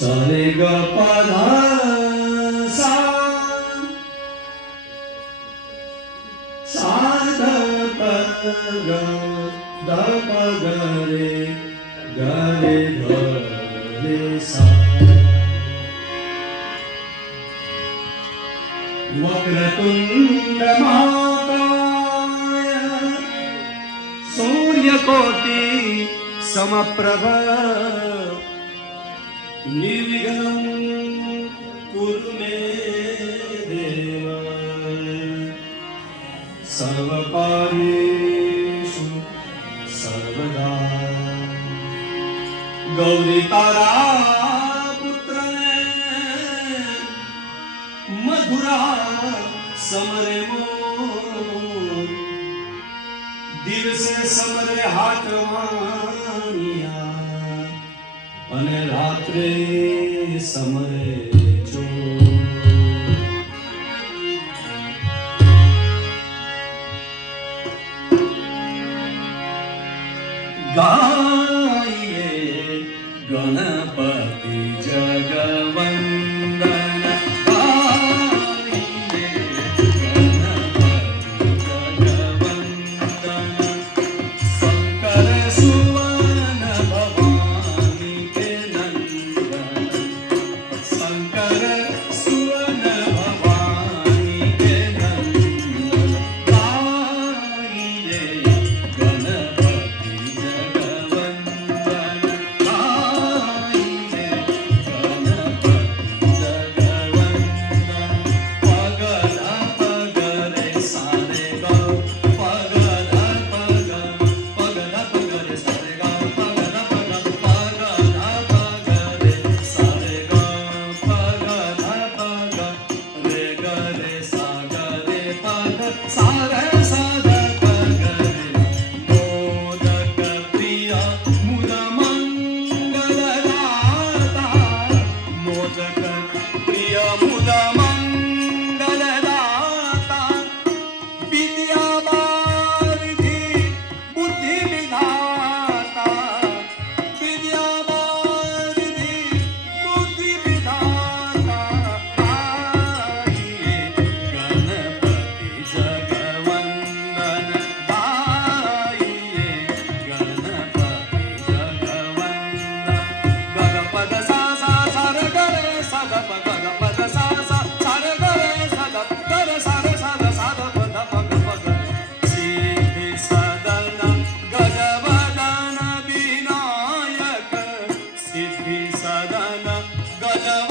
सारे ग प ध सा सा ध प ग ध प ग रे ग रे ध रे सा. वक्रतुंड महाकाय सूर्यकोटि समप्रभ निर्विघ्नं कुरु मे देव सर्वकार्येषु सर्वदा. गौरी तारा पुत्रने मधुरा समरे मोर दिवसे समरे हाटवानिया અને રાત્રે સમરે ચોર. ગાઈએ ગણપતિ જગવંદન ગાઈએ ગણપતિ જગવંદન શંકર સુવન ભવાની કે નંદન શંકર સુવન ભવાની કે નંદન ગાઈએ ગણપતિ गजब